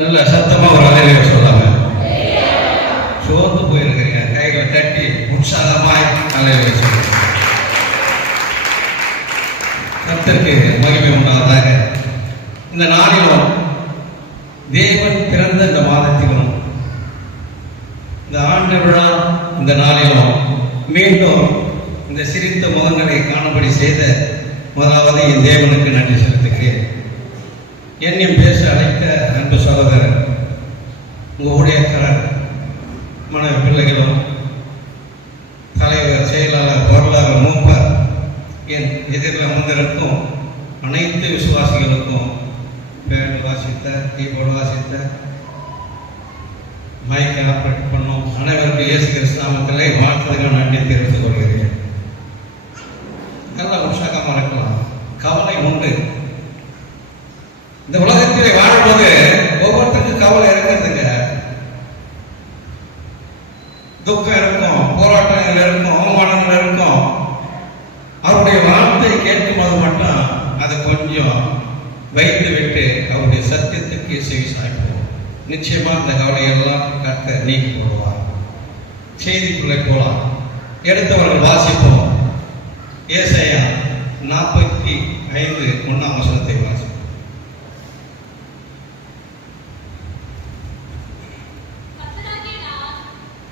நல்ல சத்தமா ஒரு அலையில சொல்லாம சோர்ந்து போயிருக்கிறீங்க. கைகளை தட்டி உற்சாகமாய் அலையில சொல்லுங்க. கர்த்தருக்கு மகிமை உண்டாவதாக. இந்த நாளிலும் தேவன் பிறந்த இந்த மாதத்திலும் இந்த ஆண்டு விழா இந்த நாளிலும் மீண்டும் இந்த சிரித்த முகங்களை காணபடி செய்த முதலாவது என் தேவனுக்கு நன்றி செலுத்துகிறேன். என்னையும் பேச அழைத்த அன்பு சகோதரர், உங்கள் ஊழியக்காரர், மனைவி பிள்ளைகளும், தலைவர், செயலாளர், பொருளாளர், மூப்பர், என் எதிரில் அமர்ந்திருக்கும் அனைத்து விசுவாசிகளுக்கும், பேண்ட் வாசித்த, கீபோர்டு வாசித்த, மைக்கை ஆப்ரேட் பண்ணும் அனைவருக்கும் இயேசு கிறிஸ்து நாமத்திலே வாழ்த்துக்களை நன்றி தெரிவித்துக் கொள்கிறேன். நல்ல உற்சாகமாக இருக்கலாம். கவலை உண்டு. இந்த உலகத்திலே வாழும்போது ஒவ்வொருத்தருக்கும் கவலை இருக்கிறதுங்க. துக்கம் இருக்கும், போராட்டங்கள் இருக்கும், அவமானங்கள் இருக்கும். அவருடைய வார்த்தை கேட்கும்போது மட்டும் அதை கொஞ்சம் வைத்து விட்டு அவருடைய சத்தியத்துக்கு செவி சாய்ப்போம். நிச்சயமா இந்த கவலையெல்லாம் கர்த்தர் நீக்கி போடுவார். செய்திக்குள்ளே போலாம். எடுத்தவர்கள் வாசிப்போம். ஏசாயா 45:1 வாசிப்போம்.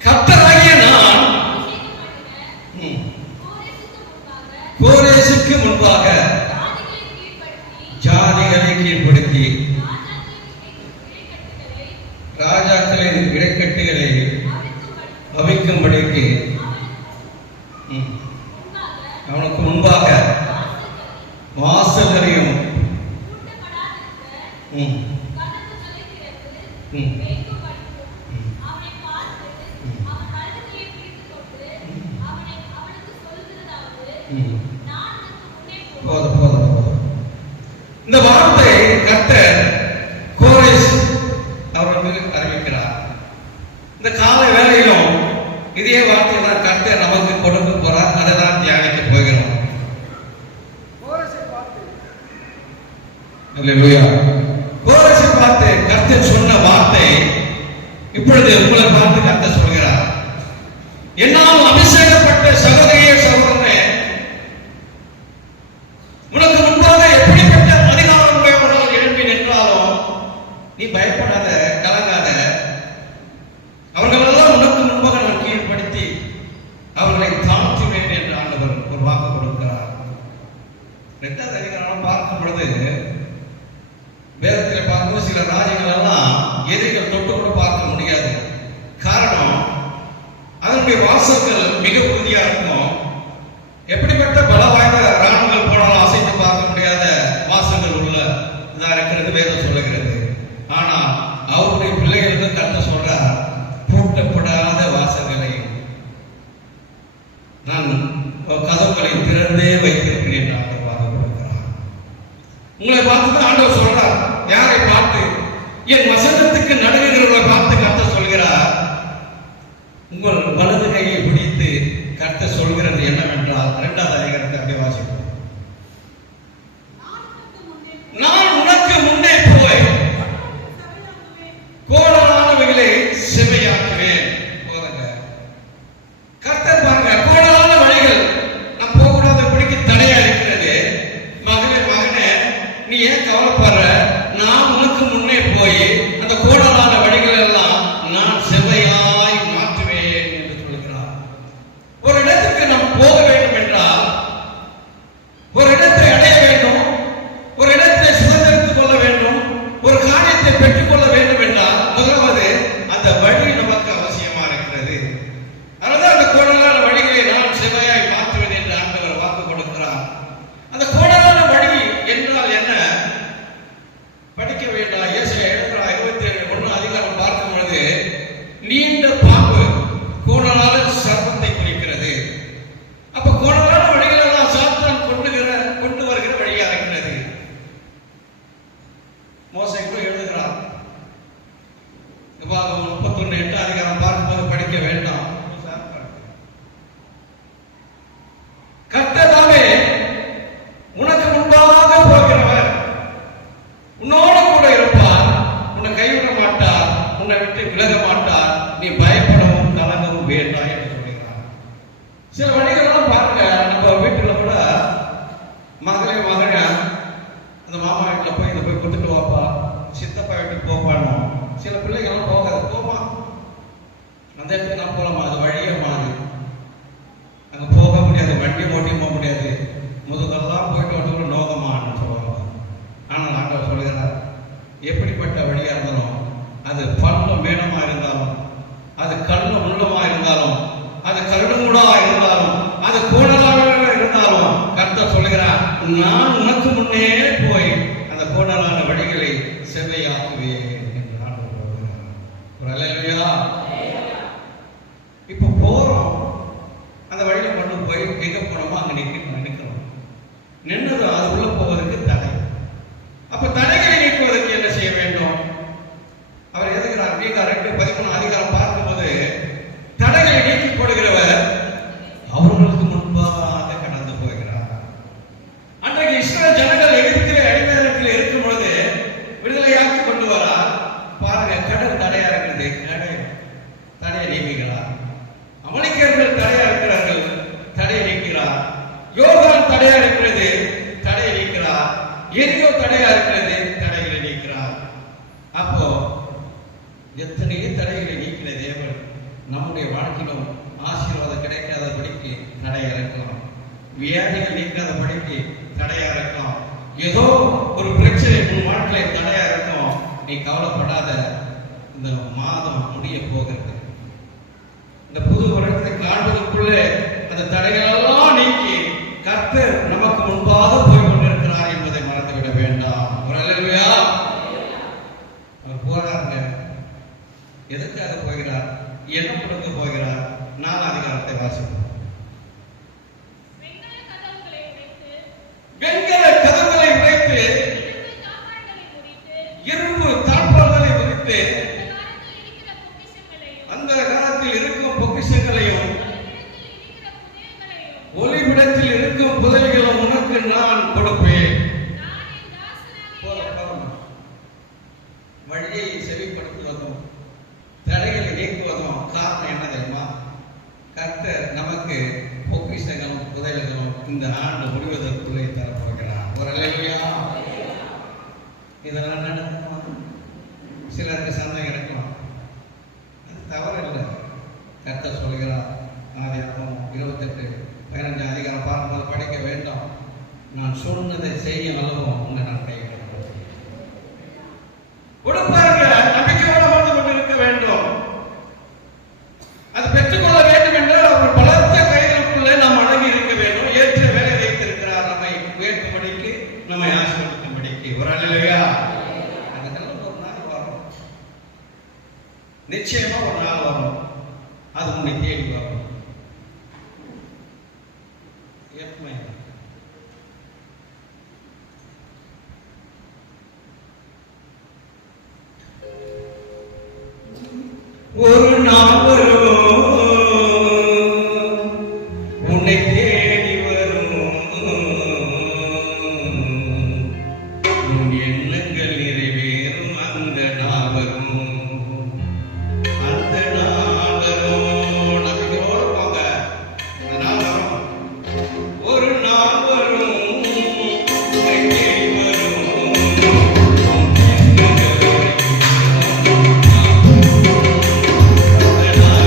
கர்த்தராகிய நான் கோரேசுக்கு முன்பாக ஜாதிகளை கீழ்ப்படுத்தி ராஜாக்களின் இடைக்கட்டுகளை அவிக்கும்படிக்கு அவனுக்கு முன்பாக வாசல்களையும் இந்த வார்த்தை கர்த்தர் கோரேஸ் அவர்களுக்கு அறிவிக்கிறார். இந்த காலை வேளையிலும் இதே வார்த்தை தான் கர்த்தர் நமக்கு கொடுக்க போறார். அதை தான் தியானிக்க போகிறோம். கோரேசை பார்த்து கர்த்தர் சொன்ன வார்த்தை இப்பொழுது உங்களை பார்த்து கர்த்தர் சொல்கிறார். என்னால் அபிஷேகப்பட்ட சகோதரியே, சகோதரனே, உனக்கு முன்பாக எப்படிப்பட்ட அதிகாரம் உடையவர்கள் எழுப்பி நின்றாலும் நீ பயப்படாத, கலங்காத. அவர்களெல்லாம் உனக்கு முன்பாக நான் கீழ்படுத்தி அவர்களை தாழ்த்துவேன் என்று ஆண்டவர் ஒரு வாக்கு கொடுக்கிறார். 2வது அதிகாரம் பார்க்கும் பொழுது வேதத்தில் பார்க்கும்போது சில ராஜ்யங்கள் எல்லாம் எதிரிகள் தொட்டு கூட பார்க்க முடியாது. காரணம், அதனுடைய வாசல்கள் மிக உறுதியா இருக்கும். எப்படிப்பட்ட பல வாய்ந்த ராணுவங்கள் போனாலும் அசைத்து பார்க்க முடியாத வாசல்கள் உள்ள இதா இருக்கிறது வேதம் சொல்லுகிறது. ஆனா அவருடைய பிள்ளைகளுக்கு கர்த்தர் சொல்றார், பூட்டப்படாத வாசல்களை நான் கதவுகளை திறந்தே வைத்திருக்கிறேன் என்று ஆண்டவர் வாக்கு கொடுக்கிறார். உங்களை பார்த்து ஆண்டவர் சொல்றார். யாரை பார்த்து? என் வசனத்துக்கு நடுங்குகிறவர்களை பார்த்து கர்த்தர் சொல்கிறார், உங்கள் வலது கையை பிடித்து கர்த்தர் சொல்கிறது என்னவென்றால் 2வது அதிகாரத்தை அப்படியே வாசிப்போம். நான் உனக்கு முன்னே போய் கோணலானவைகளை செவையாக்குவேன். போதுங்க. கர்த்தர் பாருங்க, கோணலான வழிகள் நம் போகக்கூடாத பிடிக்க தடையா இருக்கிறது. மகனே, மகனே, நீ ஏன் கவலைப்படுற? நான் உனக்கு முன்னே போய் அந்த கோணலான வழிகள் எல்லாம் நான் செவ்வையாய் மாற்றுவேன் என்று சொல்கிறார். ஒரு இடத்துக்கு நாம் போக வேண்டும் என்றால், ஒரு இடத்தை அடைய வேண்டும், ஒரு இடத்தை சுதந்திரித்துக் கொள்ள வேண்டும், ஒரு காரியத்தை பெற்றுக் கொள்ள வேண்டும் என்றால் முதலாவது அந்த வழி நமக்கு அவசியமா இருக்கிறது. அதனால அந்த கோணலான வழிகளை நான் செவ்வையாய் மாற்றுவேன் என்று ஆண்டவர் வாக்கு கொடுக்கிறார். அந்த கோணலான வழி என்றால் என்ன? படிக்க வேண்டாம். ஏசாயா 27:1 அஞ்சத்துக்கு போகலாமா, அது வழியே மாறி அங்கே போக முடியாது, வண்டி ஓட்டி போக முடியாது, முதுகெல்லாம் போயிட்டு வந்து நோகமான்னு சொல்லுவாங்க. ஆனால் ஆண்டவர் சொல்லுகிறார், எப்படிப்பட்ட வழியா இருந்தாலும், அது பள்ளம் மேடமா இருந்தாலும், அது கல்லும் உள்ளமா இருந்தாலும், அது கருடுமூடா இருந்தாலும், அது கோணலாக இருந்தாலும், கர்த்தர் சொல்லுகிறார், நான் உனக்கு முன்னே போய் அந்த கோணலான வழிகளை செவ்வையாக்குவேன் என்று ஆண்டவர் சொல்லுகிறார். ஒரு அல்லேலூயா. இப்ப போறோம், அந்த வழியில கொண்டு போய் எங்க போனோமோ அங்க நிற்கிறோம். நின்னது அது உள்ள போவதற்கு தடை. அப்ப தடைகளை நீக்குவதற்கு என்ன செய்ய வேண்டும்? அவர் எதுக்கிறார்? நீங்க 2:13 அதிகாரம் பார்க்கும்போது, தடைகளை நீக்கி போடுகிறவர் அவர்களுக்கு முன்பாக கடந்து போகிறார். அன்றைக்கு இஸ்ரவேல் ஜனங்கள் எகிப்திலே அடிமைத்தனத்தில் இருக்கும் பொழுது விடுதலையாக்கி கொண்டு வரார். பாருங்க, கடல் தடையா இருக்கிறது, தடையை நீக்குகிறார். அமலேக்கியர்கள் தடையா இருக்கிறார்கள், தடையை நீக்கிறார். யோர்தான் தடையா இருக்கிறது, தடையை நீக்கிறார். எரிகோ தடையா இருக்கிறது, தடைகளை நீக்கிறார். அப்போ எத்தனையோ தடைகளை நீக்கிற தேவன் நம்முடைய வாழ்க்கையிலும் ஆசீர்வாதம் கிடைக்காதபடிக்கு தடையா இருக்கலாம், வியாதிகள் நீக்காதபடிக்கு தடையா இருக்கலாம், ஏதோ ஒரு பிரச்சனை உன் வாழ்க்கையில தடையா இருக்கும். நீ கவலைப்படாத, இந்த மாதம் முடிய போகிறது. இந்த புது வருடத்தை காண்பதற்குள்ளே அந்த தடைகளெல்லாம் நீக்கி கர்த்தர் நமக்கு முன்பாக போய் கொண்டிருக்கிறார் என்பதை மறந்துவிட வேண்டாம். ஒரு அல்லேலூயா. அவர் போறாருங்க. எதற்காக போகிறார்? என்ன கொடுக்க போகிறார்? 4 அதிகாரத்தை வாசிப்போம். வெண்கல கதவுகளை உடைத்து, இரும்பு தாழ்பாள்களை உடைத்து, அந்த காலத்தில் இருக்கும் பொக்கிஷங்களையும் ஒளிவிடத்தில் இருக்கும் புதையல்களும் உனக்கு நான் கொடுப்பேன். வழியை செவிப்படுத்துவதும் தடைகளை நீக்குவதும் காரணம் என்ன தெரியுமா? கர்த்தர் நமக்கு பொக்கிஷங்களும் புதையல்களும் இந்த ஆண்டு முடிவதற்குள்ளே தரப்போகிறார். ஒரு அல்லேலூயா. இதெல்லாம் நடக்கும். சிலருக்கு சந்தேகம் இருக்கலாம், அது தவறு இல்லை. கர்த்தர் சொல்கிறார், ஆதியாகமம் 28:15 அதிகாரம் பார்க்கும்போது படிக்க வேண்டாம். நான் சொன்னதை செய்யும் அளவும் உங்க நான் கைவிட கொடுப்பார்கள். நம்பிக்கையோடு வாழ்ந்து கொண்டிருக்க வேண்டும். அது பெற்றுக்கொள்ள வேண்டும் என்றால் அவர் பலத்த கைகளுக்குள்ளே நாம் அடங்கி இருக்க வேண்டும். ஏற்ற வேலை வைத்திருக்கிறார், நம்மை உயர்த்தும்படிக்கு, நம்மை ஆசீர்வதிக்கும்படிக்கு. ஒரு அல்லேலூயா. அதுக்கெல்லாம் ஒரு நாள் வரும், நிச்சயமா ஒரு நாள் வரும். அது உன்னை தேடி வரும். ஒரு நாள் வரும், உன்னை தேடி வரும், உன் எண்ணங்கள் நிறைவேறும் அந்த நாள் வரும். அந்த நாள் வரும். நம்பிக்கையோடு போங்க. அந்த நாள் வரும். ஒரு நாள் வரும், உன்னை தேடி வரும். The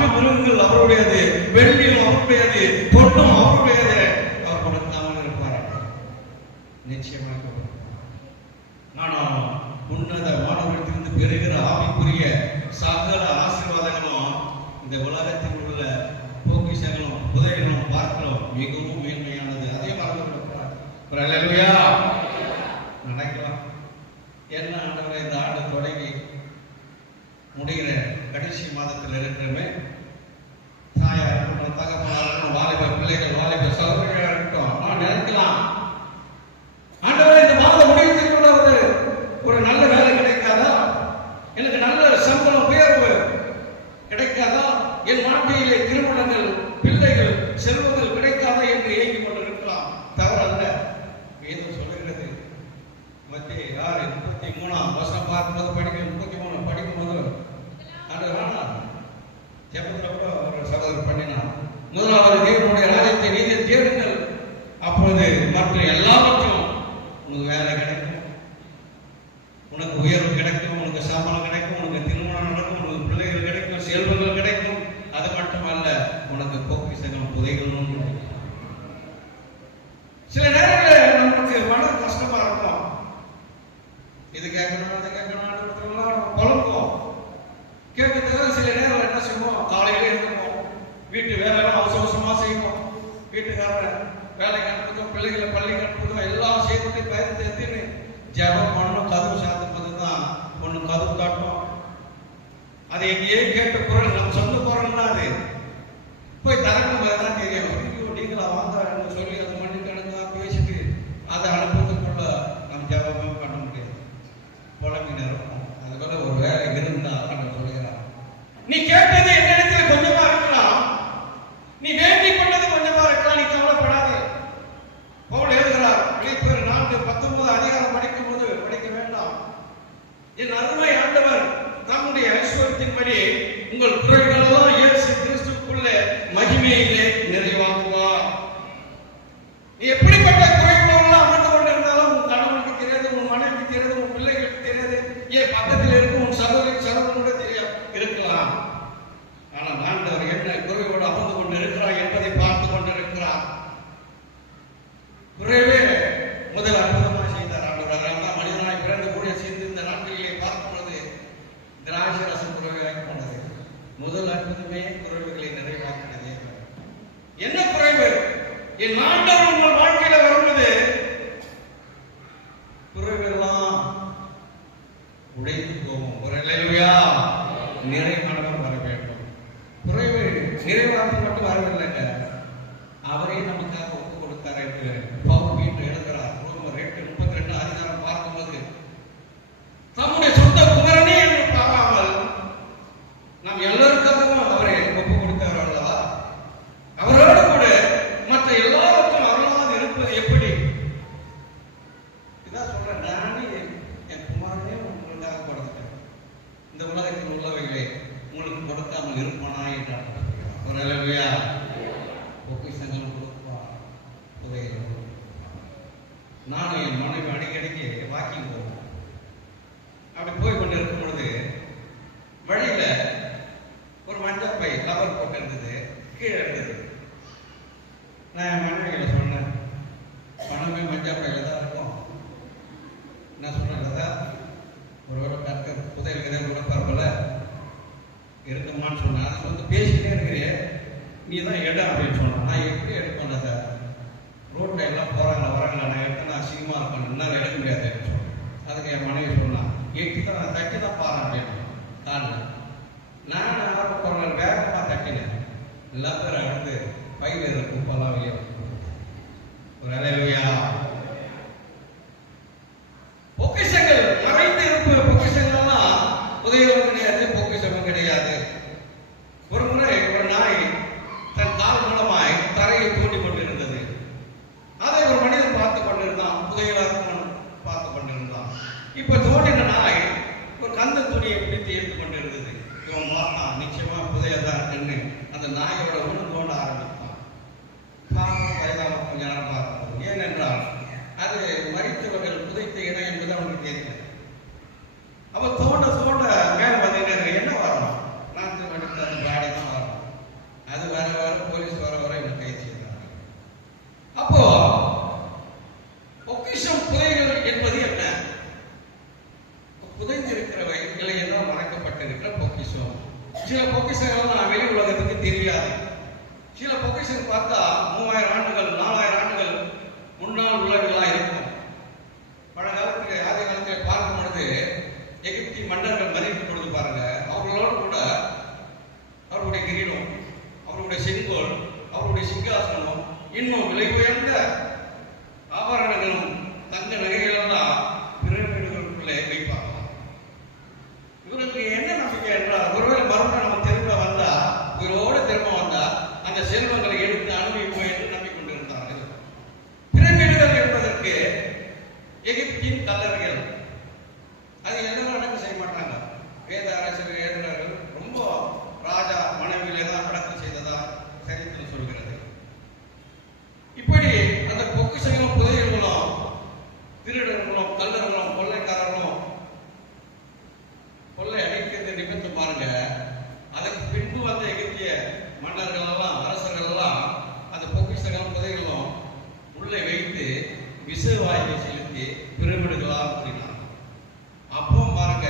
காட்டு மிருகங்கள் அவருடையது, வெள்ளியும் அவருடையது, பொண்ணும் அவருடையது. அவர் கொடுக்காமல் இருப்பார், நிச்சயமாக. ஆனால் உன்னத மாணவர்களிடத்திலிருந்து பெறுகிற ஆவிக்குரிய சகல ஆசீர்வாதங்களும் இந்த உலகத்தில் உள்ள பொக்கிஷங்களும் புதையங்களும் பார்க்கிறோம் மிகவும் மேன்மையானது. அதே மறந்து நடக்கலாம். என்ன ஆண்டவரை, இந்த ஆண்டு தொடங்கி முடிகிற கடைசி மாதத்தில் இருக்கிறமே, தாயா இருக்கட்டும், தகப்பனா இருக்கட்டும், வாலிப பிள்ளைகள், வாலிப சகோதரியாக இருக்கட்டும், நான் நினைக்கலாம், ஆண்டவரை இந்த மாதம் முடிவுக்குள்ள ஒரு நல்ல வேலை கிடைக்காதா, எனக்கு நல்ல சம்பளம் உயர்வு கிடைக்காதா, என் வாழ்க்கையிலே திருமணங்கள், பிள்ளைகள், செல்வங்கள் கிடைக்காதா என்று ஏங்கிக் கொண்டிருக்கலாம். தவறல்ல. வேதம் சொல்லுகிறது, மத்திய 6:33 பார்க்கும்போது படிக்க 33 படிக்கும்போது ஜெபத்தில் கூட ஒரு சகோதரர் பண்ணினார். முதலாவது தேவனுடைய ராஜ்யத்தை நீதி தேடுங்கள், அப்பொழுது மற்ற எல்லாவற்றும் உனக்கு வேலை கிடைக்கும், உனக்கு உயர்வு கிடைக்கும், உனக்கு சம்பளம் கிடைக்கும், உனக்கு திருமணம் நடக்கும், உனக்கு பிள்ளைகள் கிடைக்கும், செல்வங்கள் கிடைக்கும். அது மட்டுமல்ல, உனக்கு பொக்கிஷங்களும் புதைகளும் கிடைக்கும். சில நேரங்களில் நமக்கு மன கஷ்டமா இருக்கும், இது கேட்கணும் அதை கேட்கணும் பழக்கம் கேட்கறதுக்கு. சில நேரம் என்ன செய்வோம், காலையில இருந்துவோம், வீட்டு வேலை அவசரமா செய்வோம், வீட்டுக்காரர் வேலைக்கு அனுப்புறதும், பிள்ளைகளை பள்ளிக்கு அனுப்புறதும் எல்லாம் சேர்த்து பயிர்த்து எடுத்துன்னு ஜபம் பண்ணணும். கதவு சாத்தும் போதுதான் ஒண்ணு கதவு காட்டும். அதை எங்கேயே கேட்ட குரல் நம்ம சொல்ல போறோம்னா அது போய் தரக்கும் போதுதான் தெரியும். நீங்களா வாங்க சொல்லி அது மண்ணு கணக்கா பேசிட்டு அதை அனுப்புறதுக்குள்ள நம்ம ஜபமே பண்ண முடியாது, புலம்பின இருக்கும். அதுக்குள்ள ஒரு வேலை இருந்தா சொல்லுகிறார், நீ கேட்டது என்னிடத்துல கொஞ்சமா இருக்கலாம், நீ வேண்டிக் கொண்டது கொஞ்சமா இருக்கலாம், நீ கவலைப்படாது. பவுல் எழுதுகிறார், பிலிப்பியர் 4:19 படிக்கும் போது படிக்க வேண்டாம், என் அருமை ஆண்டவர் தம்முடைய ஐஸ்வர்யத்தின்படி உங்கள் குறைகளெல்லாம் இயேசு கிறிஸ்துவுக்குள்ள மகிமையிலே நிறைவாக்குவார். நீ எப்படிப்பட்ட குறைகளெல்லாம் அமர்ந்து கொண்டிருந்தாலும் உன் கணவனுக்கு தெரியாது, உன் மனைவிக்கு தெரியாது, உன் பிள்ளைகளுக்கு தெரியாது, ஏன் பக்கத்தில் இருக்கும் உன் சகோதரனோட இருக்கலாம். ஆனால் ஆண்டவர் என்ன குறைவோடு அமர்ந்து கொண்டு இருக்கிறார் என்பதை பார்த்து கொண்டிருக்கிறார். குறைவே முதல் அற்புதமாக செய்தார் ஆண்டவர். அதனால்தான் மனிதனாய் பிறந்து கூட சேர்ந்து இந்த நாட்களிலே பார்க்கும் பொழுது திராட்சை ரசம் குறைவாக போனது. முதல் அற்புதமே குறைவுகளை நிறைவாக்கினதே. என்ன குறைவு? என் ஆண்டவர் உங்கள் வாழ்க்கையில வருவது குறைவெல்லாம் உடைந்து போகும். நிறைவானவர் வர வேண்டும். குறைவு நிறைவாக மட்டும் வரவில்லைங்க, அவரே நமக்காக ஒப்பு கொடுத்தார் என்று பவுல் வீட்டில் எழுதுகிறார். ரோமர் 8:32 பார்க்கும்போது தம்முடைய சொந்த குமரனே என்று பாராமல் நாம் எல்லாருக்காகவும் அவரை ஒப்பு கொடுத்தார் அல்லவா? அவரோடு கூட மற்ற எல்லாருக்கும் அவர்களாக இருப்பது எப்படி? இதான் சொல்றேன், நானே என் குமாரனே உங்களுக்காக கொடுத்தேன், இந்த உலகத்தில் உள்ளவைகளே உங்களுக்கு கொடுக்காமல் இருப்பானா என்றார். பொக்கிஷங்கள் கொடுப்பார், புதையல். நானும் என் மனைவி அடிக்கடிக்கு வாக்கிங் போவோம். அப்படி போய் கொண்டு இருக்கும் பொழுது வழியில ஒரு மஞ்சள் பை கவர் போட்டு இருந்தது, கீழே இருந்தது. நான் என் மனைவியில சொன்னேன், பணமே மஞ்சள் பையில தான் இருக்கும். என்ன சொல்றேன், ஒருவேளை கற்க புதையல் கதை கொடுப்பார் போல இருக்குமான்னு சொன்னேன். அதை வந்து பேசிட்டே இருக்கிறேன், நீ தான் இடம் அப்படின்னு சொன்னான். நான் எப்படி எடுப்பேன் சார், ரோட்ல எல்லாம் போறாங்களா வராங்களா, நான் எடுத்து நான் அசிங்கமா இருப்பேன், என்னால் எடுக்க முடியாது அப்படின்னு சொன்னேன். அதுக்கு என் மனைவி சொன்னான், எட்டி தான் நான் தட்டி தான் பாரு அப்படின்னு காலில். நான் ஆரம்ப வேகமாக தட்டினேன், எல்லா பேரும் அடுத்து பையில இருக்க குப்பெல்லாம் வெளியே ஒரு அலையா. பொக்கிஷங்கள் மறைந்து இருப்பு பொக்கிஷங்கள்லாம் உதயம் கிடையாது, பொக்கிஷமும் கிடையாது. ஒரு முறை ஒரு நாய் தன் கால் மூலமாய் தரையை தூண்டி கொண்டிருந்தது. அதை ஒரு மனிதன் பார்த்து கொண்டிருந்தான், புதையலாக பார்த்து கொண்டிருந்தான். இப்ப தோண்டின நாய் ஒரு கந்த துணியை பிடித்து எடுத்து கொண்டிருந்தது. இவன் பார்த்தான், நிச்சயமா புதையதான் இருக்குன்னு அந்த நாயோட ஒன்று தோண்ட ஆரம்பித்தான். காரணம் வயதான கொஞ்ச நேரம் பார்க்கணும். ஏனென்றால் அது மரித்தவர்கள் புதைத்த இடம் என்பது அவனுக்கு தெரியும். அவன் தோண்ட தோண்ட மேல வந்தீங்க என்ன வரணும், நான் பாடி தான் வரணும். தெரியாது. சில பொக்கிஷம் பார்த்தா 3000 ஆண்டுகள் 4000 ஆண்டுகள் முன்னால் உள்ளவர்களா இருக்கும். பழங்காலத்தில் ஆதி காலத்தில் பார்க்கும் பொழுது எகிப்தி மன்னர்கள் மதிக்கும் பொழுது பாருங்க, அவர்களோடு கூட அவருடைய கிரீடம், அவருடைய செங்கோல், அவருடைய சிங்காசனம், இன்னும் விலை உயர்ந்த ஆபரணங்களும் தங்க நகைகளெல்லாம் பிரமிடுகளுக்குள்ளே வைப்பாங்க. இவர்களுக்கு என்ன நம்பிக்கை என்றால், ஒருவேளை மறுபடியும் நம்ம திரும்ப வந்தா, உயிரோடு திரும்ப வந்தா அந்த செல்வங்களை எடுத்து அனுபவிப்போம் என்று நம்பிக்கொண்டிருந்தார்கள். பிரமிடுகள் என்பதற்கு எகிப்தின் கல்லறைகள். அது எல்லாரும் அடக்கம் செய்ய மாட்டாங்க. வேத அரசர்கள் எழுதினார்கள், ரொம்ப ராஜா மனைவியிலே தான் அடக்கம் செய்ததா சரித்திரம் சொல்கிறது. இப்படி அந்த பொக்கிஷங்களும் புதையல்களும் திருடர்களும் கல்லர்களும் கொள்ளைக்காரர்களும் கொள்ளை அடிக்கிறது நிமித்தம் பாருங்க, அதற்கு பின்பு வந்த எகிப்திய மன்னர்கள் எல்லாம் அரசர்கள் எல்லாம் அந்த பொக்கிஷங்களும் புதையல்களும் உள்ளே வைத்து விசவாய்வை செலுத்தி பிரமிடுகளால் கூறினார். அப்போ பாருங்க,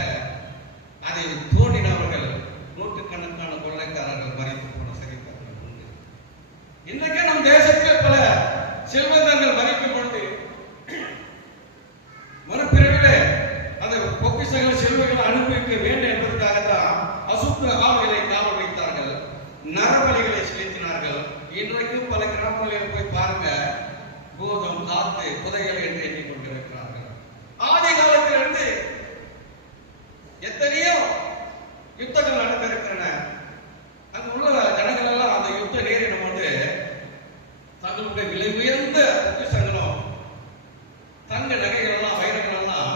அதை தோண்டினவர்கள் நூற்றுக்கணக்கான கொள்ளைக்காரர்கள் மறைத்து போன சரித்திரங்கள் உண்டு. இன்றைக்கே நம் தேசத்தில் பல செல்வந்தர்கள் மறைக்கும் பொழுது மறுபிறவிலே அந்த பொக்கிஷங்கள் செல்வங்களை அனுபவிக்க வேண்டும் என்பதற்காகத்தான் அசுத்த ஆவிகளை காவல் வைத்தார்கள், நரபலிகளை செலுத்தினார்கள். இன்றைக்கும் பல கிராமங்களில் போய் பாருங்க, பூதம் காத்து புதைகள் என்று எண்ணிக்கொண்டிருக்கிறார்கள். ஆதி காலத்திலிருந்து எத்தனையோ யுத்தங்கள் நடக்க இருக்கின்றன. அங்கு உள்ள ஜனங்கள் எல்லாம் அந்த யுத்த நேரிடும் போது தங்களுடைய விலை உயர்ந்த பொக்கிஷங்களும் தங்க நகைகள் எல்லாம் வைரங்கள் எல்லாம்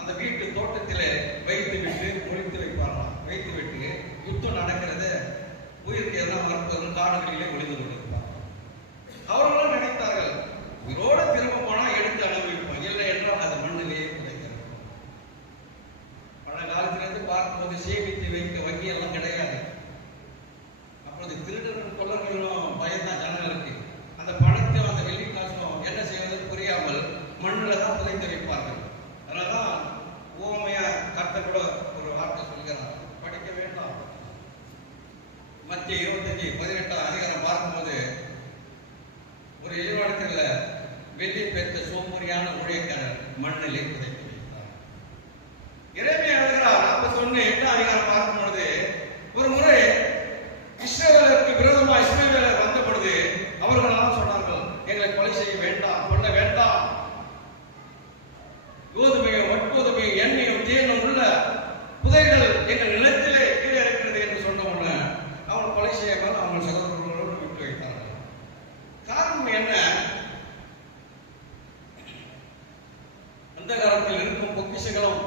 அந்த வீட்டு தோட்டத்திலே வைத்து விட்டு முடித்து வைப்பார்களாம். வைத்து விட்டு யுத்தம் நடக்கிறது, உயிருக்கு எல்லாம் மருத்துவர்கள் காடுகளிலே ஒளிந்து கொண்டிருப்பார்கள். அவர்களும் நினைத்தார்கள், உயிரோட திரும்ப போனா எடுத்து அனுபவிப்போம், இல்லை என்றால் அது மண்ணிலேயே புதைக்கிறது. பல காலத்திலிருந்து பார்க்கும்போது சேமித்து வைக்க வங்கி எல்லாம் கிடையாது. அப்பொழுது திருடர்கள் கொள்ளர்களும் பயந்தான் ஜனங்களுக்கு. அந்த பணத்தை அந்த வெள்ளி காசும் என்ன செய்வதற்கு புரியாமல் மண்ணில் தான் புதைத்து வைப்பார்கள். அதனாலதான் ஓமையா கர்த்தர் கூட ஒரு வார்த்தை சொல்கிறார், படிக்க வேண்டாம். மத்திய 25:18 அதிகாரம் பார்க்கும்போது ஒரு இளைஞத்தில் வெள்ளி பெற்ற சோம்பேறியான ஊழியக்காரர் மண்ணிலே புதைத்து வைத்தார். எரேமியா எழுதுகிறார் 41:8 அதிகாரம் பார்க்கும் பொழுது, ஒரு முறை இஸ்ரவேலருக்கு விரோதமாக இஸ்ரவேலர் வந்த பொழுது அவர்கள் சொன்னார்கள், எங்களை கொலை செய்ய வேண்டாம், கொல்ல வேண்டாம், கோதுமையும் வட்கோதுமையும் எண்ணெயும் தேனும் உள்ள புதைகள் எங்கள் நிலத்திலே கீழே இருக்கிறது என்று சொன்ன உடனே அவர்கள் கொலை செய்யாமல் அவங்க சகோதரர்களோடு விட்டு வைத்தார்கள். காரணம் என்ன? அந்த காலத்தில் இருக்கும் பொக்கிஷங்களும்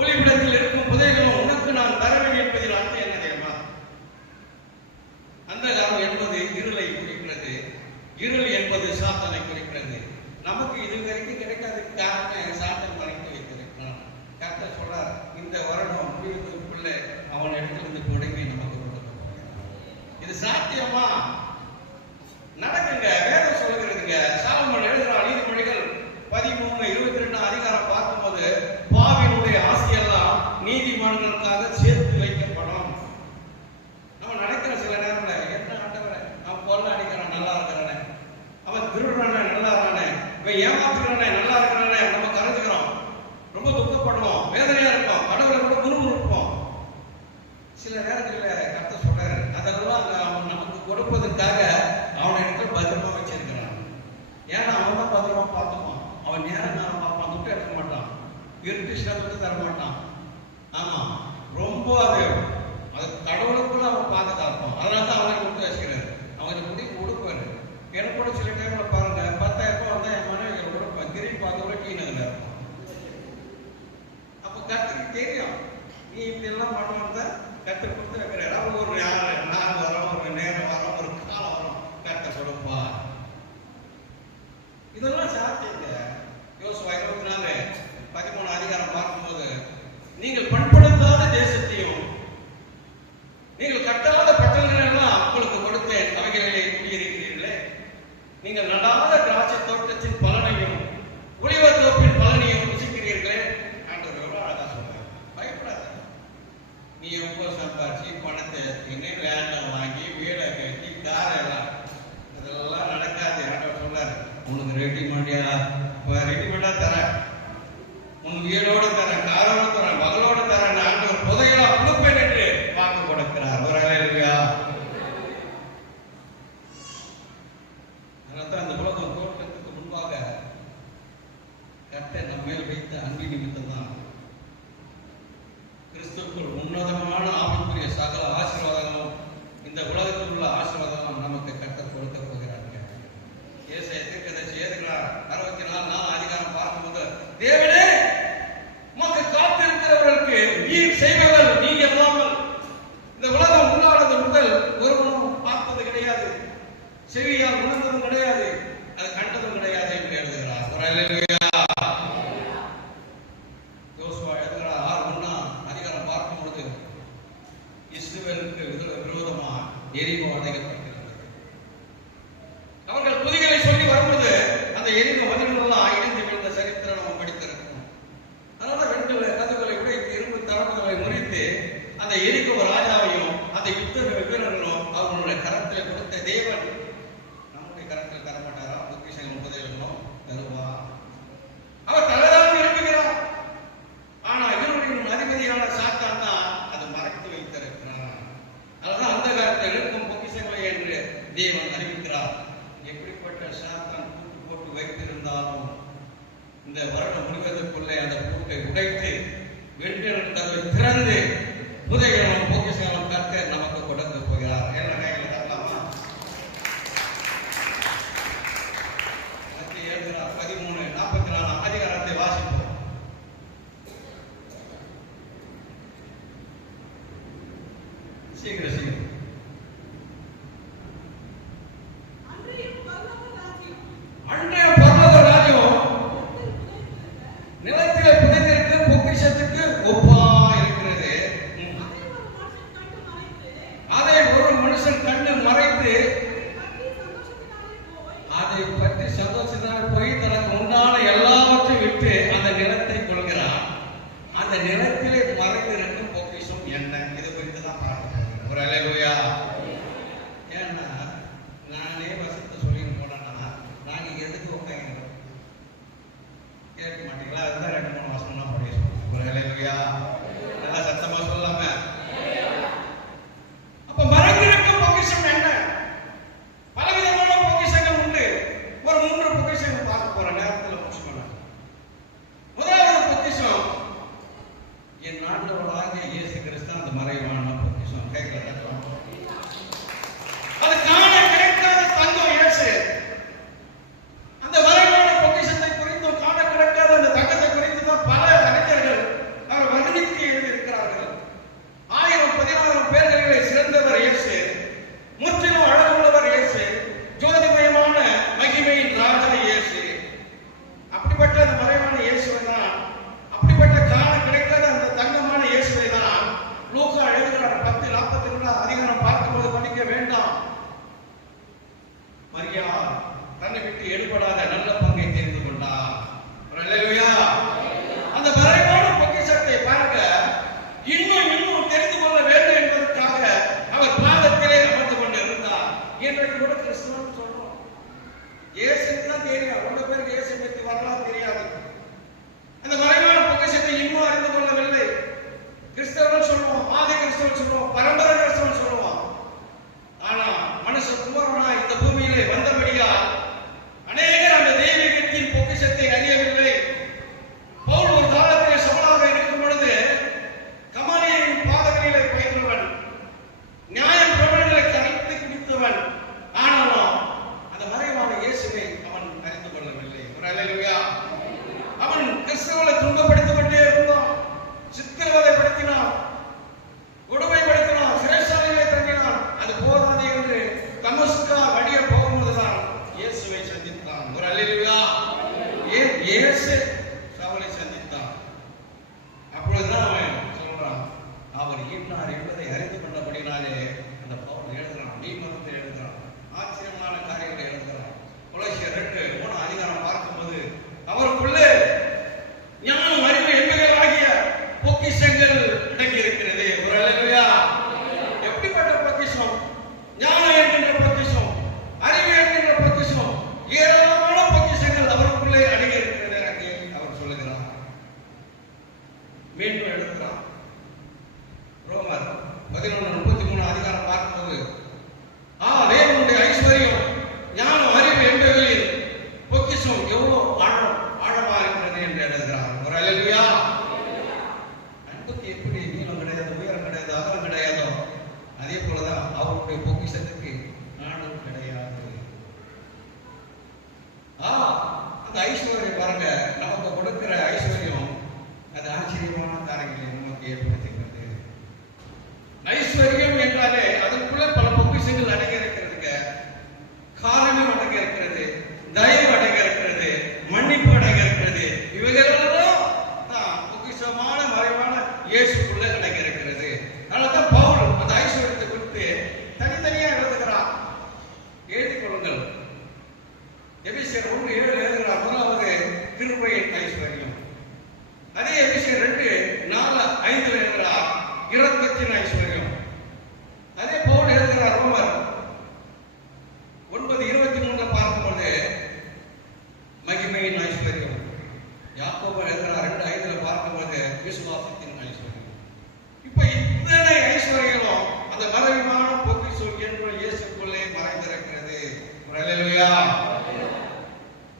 ஒளிபிடத்தில் இருக்கும் புதைகளும் உனக்கு நான் தரவேன் என்பதில் அர்த்தம் என்ன தெரியுமா? அந்த காலம் என்பது இருளை குறிக்கிறது, இருள் என்பது சாத்தனை குறிக்கிறது. நமக்கு இது வரைக்கும் கிடைக்காத காரணம் சாத்தன் மறைத்து வைத்திருக்கிறான். கர்த்தர் சொல்றார், இந்த வருடம் முடிவுக்குள்ள அவன் இடத்திலிருந்து தொடங்கி நமக்கு கொடுக்க போகிறான். இது சாத்தியமா? நடக்குங்க, வேதம் சொல்லுகிறதுங்க. சாலமோன் எழுதுகிறான், நீதிமொழிகள் 13:22 அதிகாரம் பார்க்கும்போது, பாவியினுடைய ஆசையெல்லாம் நீதிமான்களுக்காக சேர்த்து வைக்கப்படும். நம்ம நினைக்கிற சில நேரத்தில், என்ன ஆண்டவரே, அவன் கொள்ள அடிக்கிறான் நல்லா இருக்கிறானே, அவன் திருடுறானே நல்லா இருக்கானே, இவன் ஏமாத்துறானே நல்லா இருக்கிறானே, நம்ம கருதுகிறோம், ரொம்ப துக்கப்படுவோம், வேதனையா இருப்போம், கடவுளை கூட முறுமுறுப்போம். சில நேரங்களில் கர்த்தர் சொல்றாரு, அதெல்லாம் அவன் நமக்கு கொடுப்பதற்காக அவனை இடத்துல பத்திரமா வச்சிருக்கிறான். ஏன்னா அவன் தான் பத்திரமா பார்த்துப்பான். அவன் நேரம் பார்ப்பான், துட்டு எடுக்க மாட்டான், இருட்டு துட்டு தர மாட்டான். ஆமா, ரொம்ப அது கடவுளுக்குள்ள அவன் பாதுகாப்பான். அதனால தான் அவனை கொடுத்து வச்சுக்கிறாரு. அவனுக்கு முடி கொடுப்பாரு. எனக்கு கூட சில டைம்ல பாருங்க, 10,000 ரூபாய் வந்தா என் மனைவி கொடுப்பேன், திரும்பி பார்க்க டீ நகர்ல இருக்கும். அப்போ கர்த்தருக்கு தெரியும், நீ இப்படி எல்லாம் பண்ணுவாங்க, கர்த்தர் கொடுத்து வைக்கிறாரு. அப்போ ஒரு நாள் வரும், ஒரு நேரம் வரும், ஒரு காலம் வரும், கர்த்தர் சொல்லுப்பா. இதெல்லாம் சாத்தியங்க. யோசுவா 24:13 அதிகாரம் பார்க்கும்போது, நீங்கள் பண்படுத்தாத தேசத்தையும் நீங்கள் கட்டாத பட்டணங்கள் எல்லாம் உங்களுக்கு கொடுத்தேன், அவைகளிலே குடியிருக்கிறீர்களே. நீங்கள் நடாத திராட்சை தோட்டத்தின் பலனையும் ஒலிவத் தோப்பின் பலனையும் ருசிக்கிறீர்களே. ஆண்டவர் எவ்வளவு அழகா சொல்றாரு. பயப்படாத, நீ எவ்வளவு சம்பாதிச்சு பணத்தை லேண்டை வாங்கி வீட உனக்கு ரெடிமேடியா ரெடிமேடா தரேன், உன் வீடோடு தரேன், காரோடு தரேன், மகளோடு தரேன், நான் ஒரு புதையலா கொடுப்பேன் என்று வாக்கு கொடுக்கிறார். ஒரு அல்லேலூயா. அதனால்தான் அந்த உலகம் தோற்றத்துக்கு முன்பாக கர்த்தர் நம்ம மேல் வைத்த அன்பின் நிமித்தம் தான் கிறிஸ்துவுக்குள் உன்னதமான ஆவிக்குரிய சகல ஆசீர்வாதங்களும் இந்த உலகத்தில் உள்ள ஆசீர்வாதங்களும் நமக்கு கர்த்தர் கொடுக்க போகிறார்கள். ஏசாயா தீர்க்கதரிசி எழுதுகிறார் 64 அதிகாரம் பார்க்கும்போது, தேவனே உமக்கு காத்திருக்கிறவர்களுக்கு நீர் செய்பவர் நீங்க இல்லாமல் இந்த உலகம் உண்டானது முதல் ஒருவனும் பார்த்தது கிடையாது, செவியால் உணர்ந்ததும் கிடையாது, அது கண்டதும் கிடையாது என்று எழுதுகிறார். ஒரு அல்லேலூயா. யோசுவா எழுதுகிறார் 6:1 அதிகாரம் பார்க்கும் பொழுது, இஸ்ரவேலுக்கு விரோதமா எரிகோ அடைக்கப்பட்டிருந்தது. அவர்கள் புதிகளை சொல்லி வரும்போது அந்த எரிகோ மதில்களெல்லாம் இடிந்து விழுந்த சரித்திரம் நம்ம படித்திருக்கோம். அதனால 2 கதவுகளை உடைத்து இரும்பு தரப்புகளை முறித்து அந்த எரிகோ ராஜாவையும் அந்த யுத்த வீரர்களும் அவர்களுடைய கரத்தில் கொடுத்த தேவன் நம்முடைய கரத்தில் தரமாட்டாரா? பொக்கிஷங்கள் புதையலும் தருவா. அவர் தலைதான் எழுப்புகிறார். ஆனா இருவரின் அதிபதியான சாத்தான் தான் அதை மறைத்து வைத்திருக்கிறார். அதனால அந்த காலத்தில் இருக்கும் பொக்கிஷங்களை என்று தேவன் அறிவிக்கிறார். எப்படிப்பட்ட சாத்தான் பூட்டு போட்டு வைத்திருந்தாலும் இந்த வருடம் முடிவதற்குள்ளே அந்த பூட்டை உடைத்து வெற்றிடம் கதவை திறந்து புதைகளும் பொக்கிஷங்களும் கர்த்தர் நமக்கு கொடுத்து போகிறார். என்ன கையில் தரலாமா? 13:44 அதிகாரத்தை வாசிப்போம். சீக்கிரம் சீக்கிரம். அன்றைய பரலோக ராஜ்யம் நிலத்திலே புதைந்திருக்கு பொக்கிஷத்துக்கு ஒப்பா இருக்கிறது. அதை ஒரு மனுஷன் கண்டு மறைத்து அதை பற்றி சந்தோஷத்தினால போய் தனக்கு உண்டான எல்லாவற்றையும் விட்டு அந்த நிலத்தை கொள்கிறான். அந்த நிலத்திலே மறைந்திருக்கும் பொக்கிஷம் என்ன? இது குறித்து தான் பார்க்கிறோம். ஒரு அல்லேலூயா. ஏன்னா நானே வசத்தை சொல்லிட்டு போனேன்னா நாங்க எதுக்கு உட்காந்து கேட்க மாட்டீங்களா? அதுதான் 2-3 வருஷம் தான் படிய சொல்லுங்க. ஒரு அல்லேலூயா. நல்லா சத்தமா சொல்லாம. அப்ப மறைந்திருக்கும் பொக்கிஷம் என்ன? பலவிதமான பொக்கிஷங்கள் உண்டு. ஒரு 3 பொக்கிஷங்கள் பார்க்க போற நேரத்தில் முடிச்சுக்கணும். முதலாவது பொக்கிஷம் என் ஆண்டவராகிய இயேசு கிறிஸ்து அந்த மறைவான பொக்கிஷம். கேட்கல அது காண கிடைக்காத தங்கம் இயேசு. அந்த மறைவான பொக்கிஷத்தை குறித்தும் காண கிடைக்காத அந்த தங்கத்தை குறித்து தான் பல அறிஞர்கள் அவர் வர்ணித்து எழுதியிருக்கிறார்கள். 1000-16 பேர்களிலே சிறந்தவர் இயேசு, முற்றிலும் அழகுள்ளவர் இயேசு, ஜோதிமயமான மகிமையின் ராஜா இயேசு. அப்படிப்பட்ட அந்த மறைவான இயேசுவை தான், அப்படிப்பட்ட காண கிடைக்காத அந்த தங்கமான இயேசுவை தான் லூக்கா எழுதுகிறார். 10:42 அதிகாரம் பார்க்கும்போது படிக்க வேண்டாம். மரியா தன்னை விட்டு எடுபடாத நல்ல பங்கை தெரிந்து கொண்டார். அல்லேலூயா. அந்த மறைவான பொக்கிஷத்தை பார்க்க இன்னும் தெரிந்து கொள்ள வேண்டும் என்பதற்காக அவர் பாதத்திலே அமர்ந்து கொண்டு இருந்தார். இன்றைக்கு கூட கிறிஸ்துவன் சொல்றோம், இயேசுக்கு தான் தெரியும். அவ்வளவு பேருக்கு இயேசு பற்றி வரலாறு தெரியாது. அந்த மறைவான பொக்கிஷத்தை இன்னும் அறிந்து கொள்ளவில்லை. கிறிஸ்தவர்கள் சொல்லுவோம், ஆதி கிறிஸ்தவர்கள் சொல்லுவோம், பரம்பரை கிறிஸ்தவர்கள் சொல்லுவோம். ஆனா மனுஷ குமாரனா இந்த பூமியிலே வந்தபடியா அநேகர் அந்த தெய்வீகத்தின் பொக்கிஷத்தை அறியவில்லை. பவுல் ஒரு காலத்திலே சவுலாக இருக்கும் பொழுது கமாலியின் பாதங்களிலே பயின்றவன், நியாயம் பிரபலங்களை கரைத்து குடித்தவன். ஆனாலும் அந்த மறைவான இயேசுவை அவன் அறிந்து கொள்ளவில்லை. ஒரு அல்லேலூயா. அவன் கிறிஸ்தவர்களை துன்பப்படுத்திக் கொண்டே இருந்தான், சித்திரவதைப்படுத்தினான், கொடுமைப்படுத்தினான், சிறைச்சாலைகளை தங்கினான். அது போதாது என்று தமஸ்கா வழிய போகும்போதுதான் இயேசுவை சந்தித்தான். ஒரு அல்லேலூயா. ஏன் அல்லேலூயா.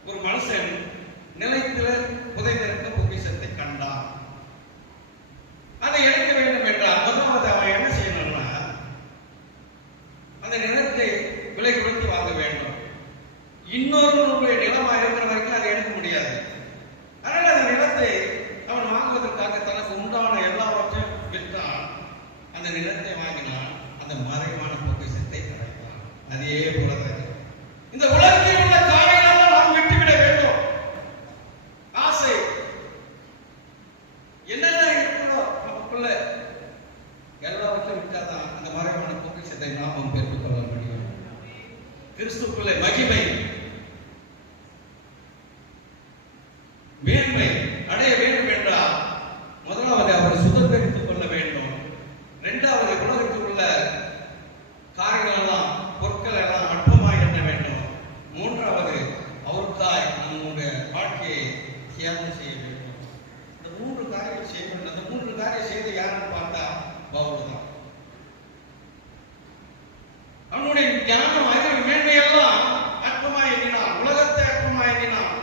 ஒரு மனுஷன் நிலத்தில புதைந்திருக்க பொக்கிஷத்தை கண்டான். அதை எடுக்க வேண்டும் என்றால் முதலாவது அவன் என்ன செய்யணும்னா அந்த நிலத்தை விலை கொடுத்து வாங்க வேண்டும். இன்னொருவருடைய நிலமா இருக்கிற வரைக்கும் அதை எடுக்க முடியாது. அதனால அந்த நிலத்தை அவன் வாங்குவதற்காக தனக்கு உண்டான எல்லாவற்றையும் விற்றான். அந்த நிலத்தை வாங்கினான். அந்த மறைவான பொக்கிஷத்தை கிடைத்தான். அதே போலதான் இந்த உலகத்தில் உள்ள காரியங்களெல்லாம் நாம் விட்டுவிட வேண்டும். ஆசை என்னென்ன இருக்கிறதோ நமக்குள்ள எல்லாவற்றையும் விட்டாதான் அந்த மறைவான பொக்கிஷத்தை நாமும் பெற்றுக் கொள்ள முடியும். கிறிஸ்துக்குள்ளே மகிமை மேன்மை அடைய வேண்டும் என்றால் முதலாவது அவர் சுதந்திரித்துக் கொள்ள வேண்டும். இரண்டாவது உலகத்தில் உள்ள காரியங்கள் எல்லாம் பொருட்கள் எல்லாம் அற்பமாய் எண்ண வேண்டும். மூன்றாவது அவருக்காய் நம்முடைய வாழ்க்கையை தியாகம் செய்ய வேண்டும். இந்த மூன்று காரியங்கள் செய்ய வேண்டும். அந்த மூன்று காரியம் செய்து யாருன்னு பார்த்தா பவுல் தான். அவனுடைய ஞானம் அறிவு மேன்மையெல்லாம் அற்பமாய் எண்ணினான். உலகத்தை அற்பமாய் எண்ணினான்.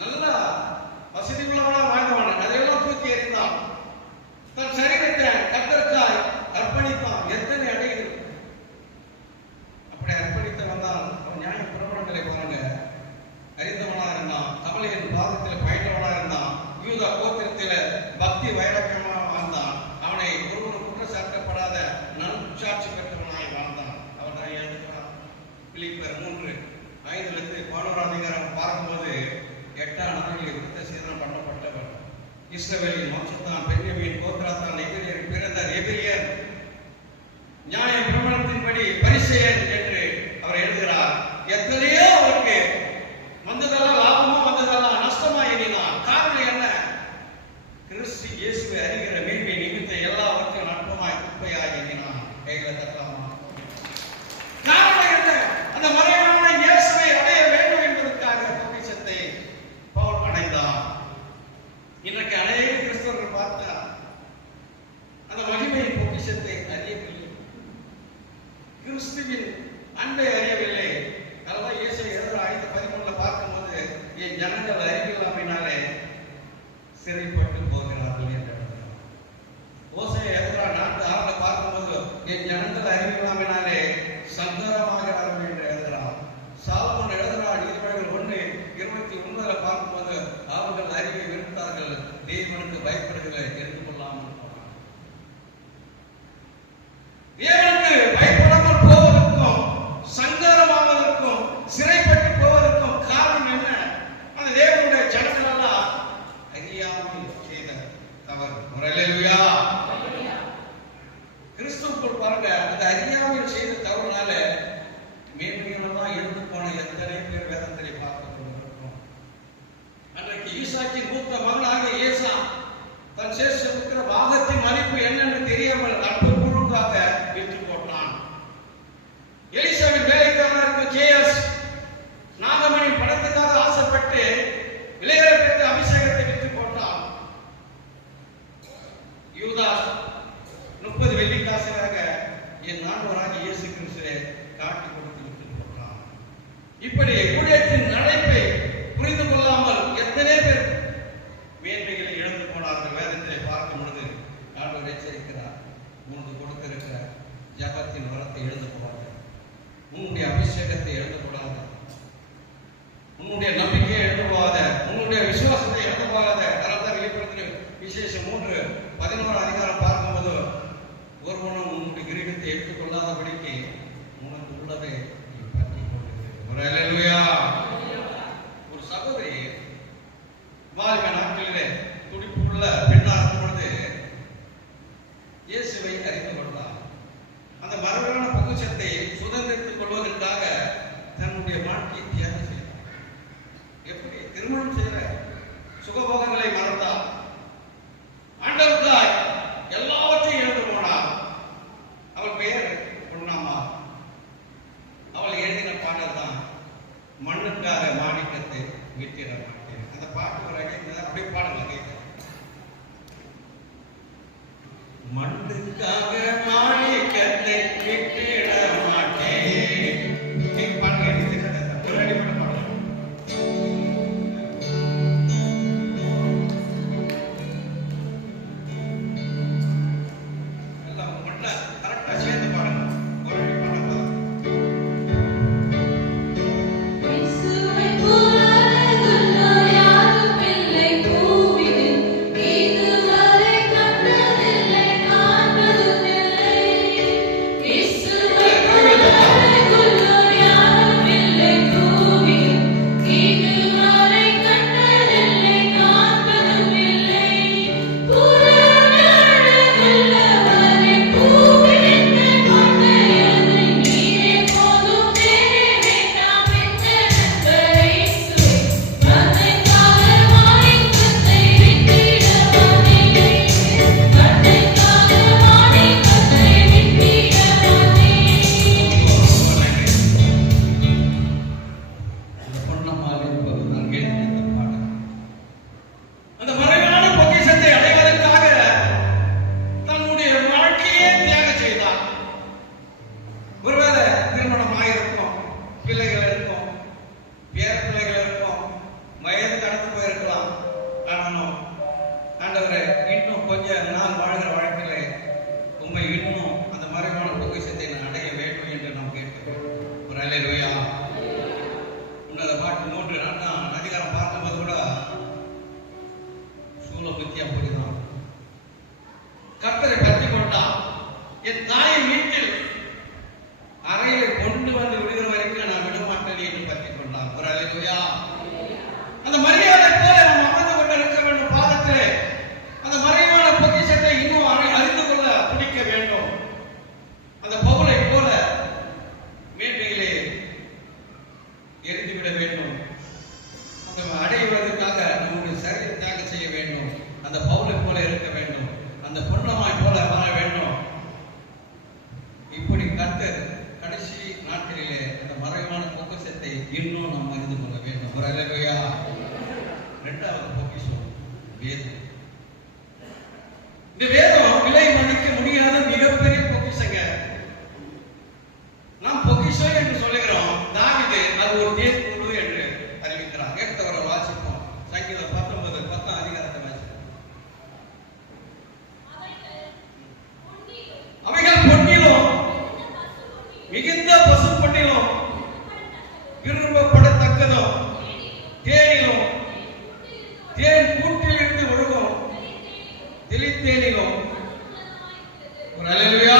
நல்ல வசதி உள்ளவனா வாழ்ந்தவன் அதையெல்லாம் தூக்கி எறிந்தான். தன் சரீரத்தை கர்த்தருக்காய் அர்ப்பணித்தான். எத்தனை அடைகிறது அப்படி அர்ப்பணித்து வந்தான். அவன் நியாய பிரமாணங்களை பாருங்க. அறிந்தவனா இருந்தான். கமலையின் பாதத்தில் பயின்றவனா இருந்தான். யூதா கோத்திரத்தில பக்தி வைராக்கியமா வாழ்ந்தான். அவனை ஒருவரும் குற்றச்சாட்டப்படாத நற்சாட்சி பெற்றவனாய் வாழ்ந்தான். அவன் தான் எழுதுகிறான். பிலிப்பியர் 3:5-11 அதிகாரம் பார்க்கும்போது 8ஆம் நாளில் விருத்த சேதனம் பண்ணப்பட்டவர். இஸ்ரவேலின் வம்சத்தான் பென்யமீன் கோத்திரத்தான் எபிரேயர் பிறந்தார். எபிரேயர் நியாய பிரமாணத்தின்படி பரிசேயர் என்று அவர் எழுதுகிறார். எத்தனையோ அவருக்கு வந்ததெல்லாம் லாபமா வந்ததெல்லாம் நஷ்டமா எண்ணினார். காரணம் என்ன? கிறிஸ்து இயேசுவை அறிகிற மேன்மை நிமித்த எல்லாவற்றையும் நட்பமாய் குப்பையாய் எண்ணினான். கைகளை தட்டலாமா? காரணம் என்ன? அந்த மறைவான இயேசுவை அடைய வேண்டும் என்பதற்காக பொக்கிஷத்தை பவுல் அடைந்தான். இன்றைக்கு அநேக கிறிஸ்தவர்கள் பார்த்தா அந்த மகிமையின் பொக்கிஷத்தை அறியவில்லை. கிறிஸ்துவின் அன்பை அறியவில்லை. அதனால இயேசுவை 5:13 பார்க்கும்போது என் ஜனங்கள் அறிவில்லாமையினாலே சிறைப்பட்டு போகிறார்கள் என்று எழுதுகிறார். ஓசையை 4:6 பார்க்கும்போது என் ஜனங்கள் அறிவில்லாமையினாலே சங்கரமாகிறார்கள் என்று எழுதுகிறார். சாலமோன் எழுதுகிறார். நீதிமொழிகள் 1:29 பார்க்கும்போது அவர்கள் அறிவை வெறுத்தார்கள், தேவனுக்கு பயப்படுகிற தெரிந்து கொள்ளாமல் போனார். தேவனுக்கு பயப்படாமல் போவதற்கும் சங்கரமாவதற்கும் சிறைப்பட்டு போவதற்கும் காரணம் என்ன? அந்த தேவனுடைய ஜனங்கள் எல்லாம் அறியாமல் செய்த தவறு. அல்லேலூயா. கிறிஸ்துவுக்குள் பாருங்க, அந்த அறியாமல் செய்த தவறுனால மேன்மையானதான் இருந்து போன எத்தனை பேர் வேதத்திலே பார்க்க கொண்டிருக்கிறோம். அன்றைக்கு ஈசாக்கின் மூத்த மகனாக ஏசா தன் சேஷிக்கிற பாகத்தின் மதிப்பு என்னென்னு தெரியாமல் அற்புதமாக விற்று போட்டான். எலிசாவின் வேலைக்காரருக்கு ஜேஎஸ் நாகமணி படத்துக்காக ஆசைப்பட்டு விலையேறப்பட்ட அபிஷேகத்தை விற்று போட்டான். யூதாஸ் 30 வெள்ளிக்காசுக்காக என் ஆண்டவராகிய இயேசு கிறிஸ்துவை காட்டி கொடுத்து விட்டு போட்டான். இப்படி ஊழியத்தின் நடைப்பை புரிந்து கொள்ளாமல் எத்தனை பேர் மேன்மைகளை இழந்து போனார்கள். வேதத்திலே பார்க்கும் பொழுது ஆண்டவர் எச்சரிக்கிறார். உனக்கு கொடுத்திருக்கிற ஜபத்தின் வரத்தை எழுந்து போடாது, உன்னுடைய அபிஷேகத்தை எழுந்து போடாது, உன்னுடைய நம்பிக்கையை எழுந்து போகாத, உன்னுடைய விசுவாசத்தை எழுந்து போகாத. அதனால்தான் வெளிப்படுத்தின விசேஷம் 3:11 அதிகாரம் பார்க்கும்போது ஒருவனும் உன்னுடைய கிரீடத்தை எடுத்துக் கொள்ளாதபடிக்கு உனக்கு உள்ளதை நீ பற்றி கொண்டிருக்கிறது. அல்லேலூயா. ஒரு சகோதரி வாலிப நாட்களிலே துடிப்புள்ள பெண்ணா இருக்கும் பொழுது இயேசுவை அறிந்து கொண்டார். அந்த மரபணு பொக்கிஷத்தை சுதந்திரித்துக் கொள்வதற்காக தன்னுடைய வாழ்க்கையை தியாகம் செய்தார். எப்படி? திருமணம் செய்த சுகபோகங்களை மறந்தார். ஆண்டவருக்காய் எல்லாவற்றையும் எழுந்து போனார். அவள் பெயர் பொன்னாமா. அவள் எழுதின பாடல் தான் மண்ணுக்காக மாணிக்கத்தை விட்டிட மாட்டேன். அந்த பாட்டு ஒரு அப்படியே பாடல கேட்க. மண்ணுக்காக மாணிக்கத்தை விட்டிட மாட்டேன். பாருங்க, எந்த பசுப்பொன்னிலும் விரும்பப்படத்தக்கதும் தேனிலும் தேன் கூட்டிலிருந்து ஒழுகும் தெளித்தேனிலும் ஒரு அல்லேலூயா.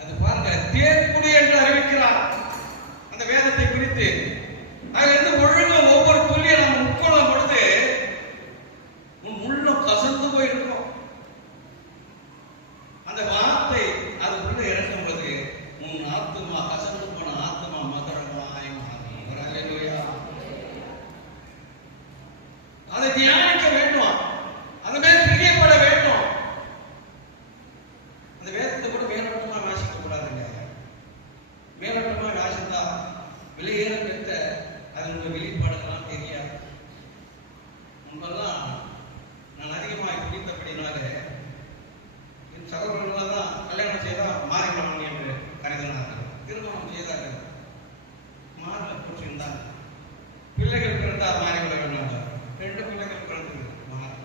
அது பாருங்க, தேன் குடி என்று அறிவிக்கிறார் அந்த வேதத்தை குறித்து. அதிலிருந்து ஒழுங்கும் ஒவ்வொரு துளியை நம்ம உட்கொள்ளும் பொழுது உன் உள்ளம் கசந்து போயிருக்கும். அந்த வார்த்தை அதுக்குள்ள இறக்கும் போது உன் ஆத்துமா, கசந்து போன ஆத்துமா மதுரமாய் மாறும். ஒரு அல்லேலூயா. அதை தியானிக்க வேண்டும், அது மேல் பிரியப்பட வேண்டும். அந்த வேதத்தை கூட மேலோட்டமா வாசிக்க கூடாதுங்க. மேலோட்டமா வாசித்தா வெளியேற பெற்ற அதனுடைய வெளிப்பாடுகள்லாம் தெரியாது. முன்பெல்லாம் நான் அதிகமாக குடித்தபடினாலே என் சகோதரர்கள் தான் கல்யாணம் செய்தா மாறிக்கணும் என்று கருதினார்கள். திருமணம் செய்தார்கள், மாறல போட்டிருந்தாங்க. பிள்ளைகள் பிறந்தா மாறிவிட வேண்டாம். 2 பிள்ளைகள் பிறந்தது மாறி.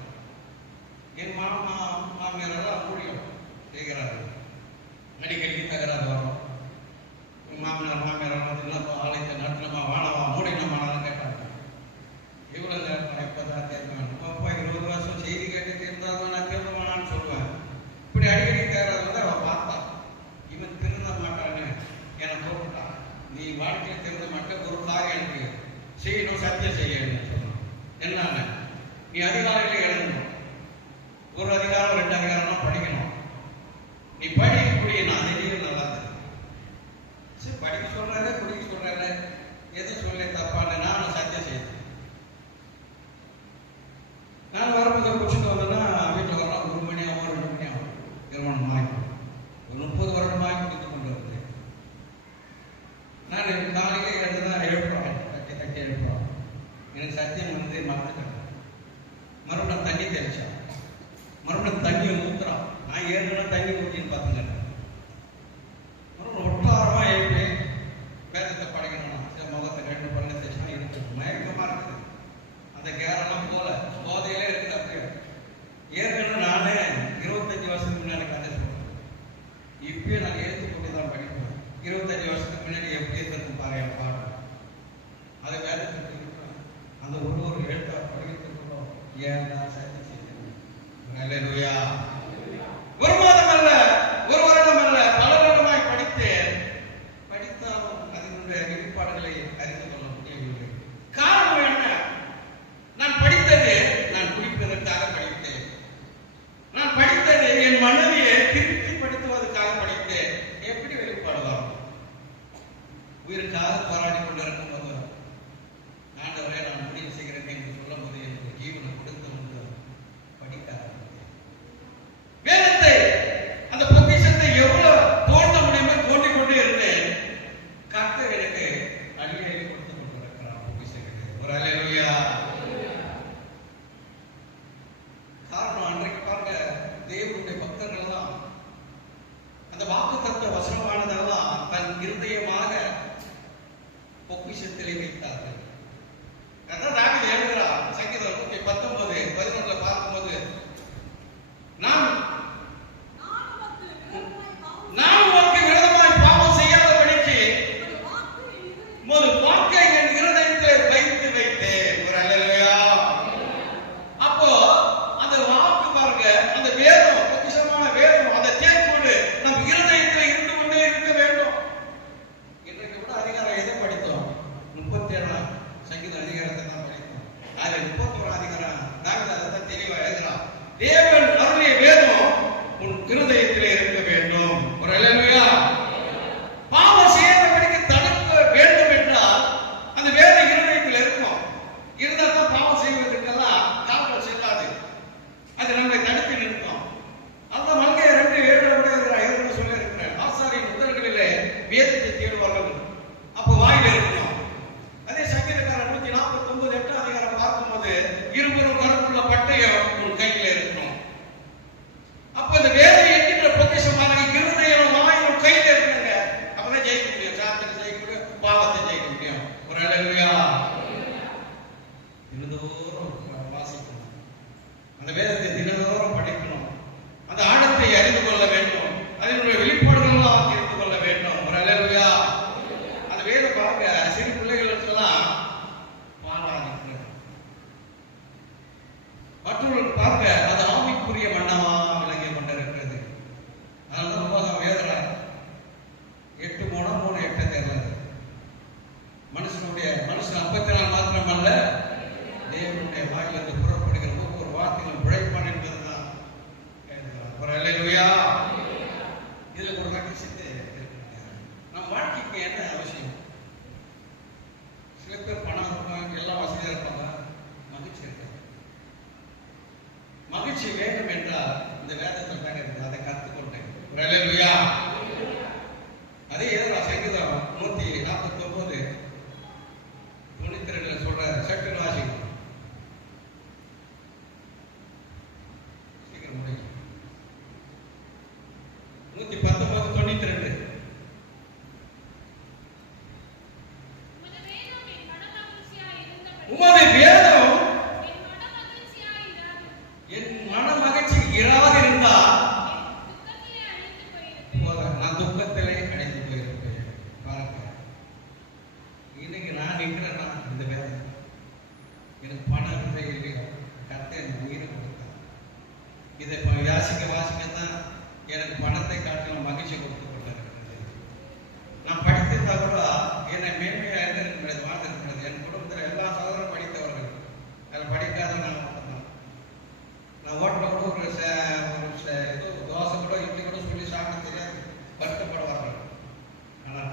என் மாமா மாமியாரெல்லாம் ஊழியம் செய்கிறார்கள். அடிக்கடிக்கு தகராறு வரும். மாமனார் மாமியார் ஆலயத்தை நடத்தணுமா வாழவா மூடினமானாலும் கேட்டாங்க. இவ்வளவு நேரம் எப்பதான் தேர்ந்தேன். அப்பா 20 வருஷம் செய்தி கேட்டு தேர்ந்தாலும் நான் தேர்ந்தமானான்னு சொல்லுவேன். இப்படி அடிக்கடி தகராறு வந்து அவன் பார்த்தா இவன் திருந்த மாட்டான்னு என்னை கூப்பிட்டான். நீ வாழ்க்கையில் திருந்த மாட்ட, ஒரு காரியம் எனக்கு செய்யணும், சத்தியம் செய்யணும்னு சொன்னான். என்னன்னு, நீ அதிகாலையில் எழுதணும், ஒரு அதிகாரம் 2 அதிகாரம் படிக்கணும். நீ படிக்கக்கூடிய நான் எதையும் நல்லா தெரியும். சரி, படிக்க சொல்றாரு, குடிக்க சொல்றாரு, எது சொல்ல தப்பான்னு நான் சத்தியம் செய்தேன். நான் வரும்போது குடிச்சுட்டு வந்தேன்னா வீட்டில் வரலாம் 1 மணி ஆகும், 2 மணி ஆகும். திருமணம் ஆகி ஒரு 30 வருடமாக குடித்து கொண்டு வருது. நான் காலையிலே எழுதுதான் எழுப்புறேன், தட்டி தட்டி எழுப்புறோம். எனக்கு சத்தியம் வந்து மறந்துட்டேன். மறுபடியும்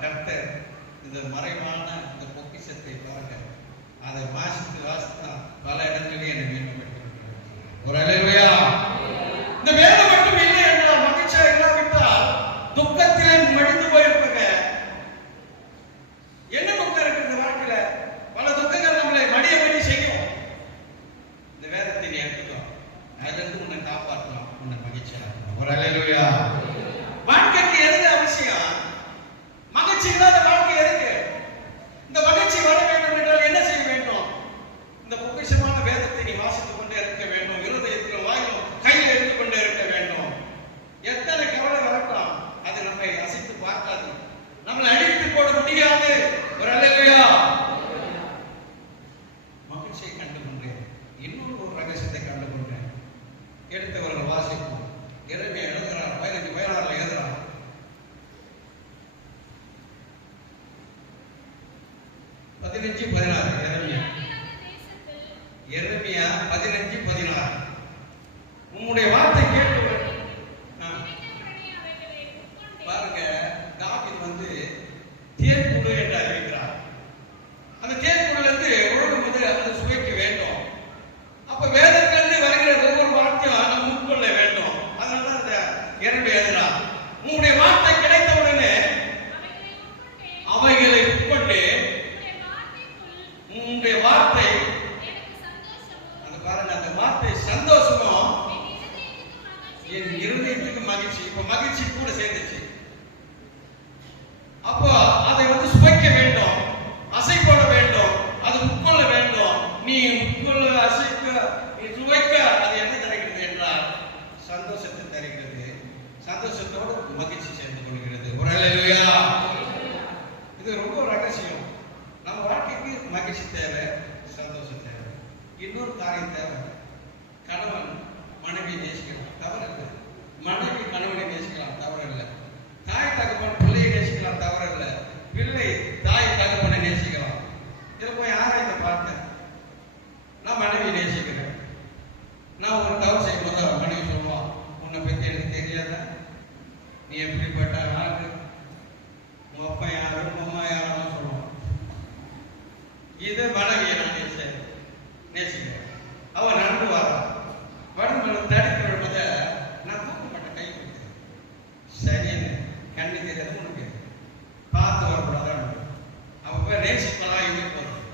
கர்த்தர் இந்த மறைவான இந்த பொக்கிஷத்தை பாருங்க, அதை வாசித்து பல இடங்களிலே என்னை மேம்படுத்தியிருக்கிறார். ஒரு அல்லேலூயா. இந்த வேதம் மட்டும் இல்லை என்றால் மகிழ்ச்சியா இல்லாவிட்டால் துக்கத்திலே மடிந்து போயிருப்பங்க. என்ன துக்கம் இருக்குது வாழ்க்கையில? பல துக்கங்கள் நம்மளை மடிய செய்யும். இந்த வேதத்தை நீ எடுத்துக்கோ, அதிலிருந்து உன்னை காப்பாற்றலாம், உன்னை மகிழ்ச்சியா. ஒரு அல்லேலூயா. வாழ்க்கைக்கு எது அவசியம்? மகிழ்ச்சி இல்லாத வாழ்க்கை எதுக்கு? இந்த மகிழ்ச்சி வர வேண்டும் என்றால் என்ன செய்ய வேண்டும்? இந்த பொக்கிஷமான வேதத்தை நீ வாசித்துக் கொண்டே இருக்க வேண்டும். இருதயத்தில் வாயிலும் கையில் எடுத்துக் கொண்டே இருக்க வேண்டும். எத்தனை கவலை வரட்டும், அது நம்மை அசைத்து பார்க்காது, நம்மளை அழித்து போட முடியாது. ஒரு அல்லேலூயா. மகிழ்ச்சியை கண்டுகொண்டேன். இன்னொரு ரகசியத்தை கண்டுகொண்டேன். எடுத்தவர்கள் வாசிப்போம். எரேமியா எழுதுறார், 15:16 எழுதுறார். 15:16 எரேமியா 15:16. உம்முடைய வார்த்தை கேட்டு பாருங்க. தாவீது தேன்கூடு என்று அறிவிக்கிறார். அந்த தேன்கூடுல இருந்து ஒழுங்கு அதை சுவைக்க வேண்டும். அப்ப வேதத்திலிருந்து வருகிற ஒவ்வொரு வார்த்தையும் நம்ம உட்கொள்ள வேண்டும். அதனால அந்த எரேமியா எழுதுறார், உம்முடைய வார்த்தை கிடைத்த உடனே அவைகளை உட்கொண்டு உம்முடைய வார்த்தை, அந்த பாருங்க, அந்த வார்த்தை சந்தோஷமும் என் இருதயத்துக்கு மகிழ்ச்சி. இப்ப மகிழ்ச்சி கூட சேர்ந்துச்சு. அப்போ அதை சுவைக்க வேண்டும், அசை போட வேண்டும், அது உட்கொள்ள வேண்டும். நீ உட்கொள்ள, அசைக்க, நீ சுவைக்க அது என்ன தருகிறது என்றால் சந்தோஷத்தை தருகிறது. சந்தோஷத்தோடு மகிழ்ச்சி சேர்ந்து கொள்கிறது. ஒரு அல்லேலூயா. இது ரொம்ப ரகசியம். நம்ம வாழ்க்கைக்கு மகிழ்ச்சி தேவை, சந்தோஷம் தேவை. இன்னொரு காரியம் தேவை. கணவன் மனைவி நேசிக்கலாம், தவறு இல்லை. மனைவி கணவனை நேசிக்கலாம், தவறு இல்லை. தாய் தகப்பன் பிள்ளையை நேசிக்கலாம், தவறு இல்லை. பிள்ளை தாய் தகப்பனை நேசிக்கலாம். இதில் போய் ஆராய்ந்து பார்த்தேன். நான் மனைவி நேசிக்கிறேன். நான் ஒரு தவறு செய்யும் போது மனைவி சொல்லுவான், உன்னை பற்றி எனக்கு தெரியாத, நீ எப்படிப்பட்ட ஆளு, உங்க அப்பா யாரு, உங்க அம்மா யாருன்னு சொல்லுவான். இது மனைவியை நான் நேசிக்கிறேன். அவன் நடந்து வரான். வடம்பு தடுத்து விடுவதை நான் தூக்கப்பட்ட கை கொடுத்தேன். சரின்னு கண்ணு தெரியாது, உனக்கு பார்த்து வரக்கூடாதான். அவன் போய் நேசிப்பலாம் இது போதும்.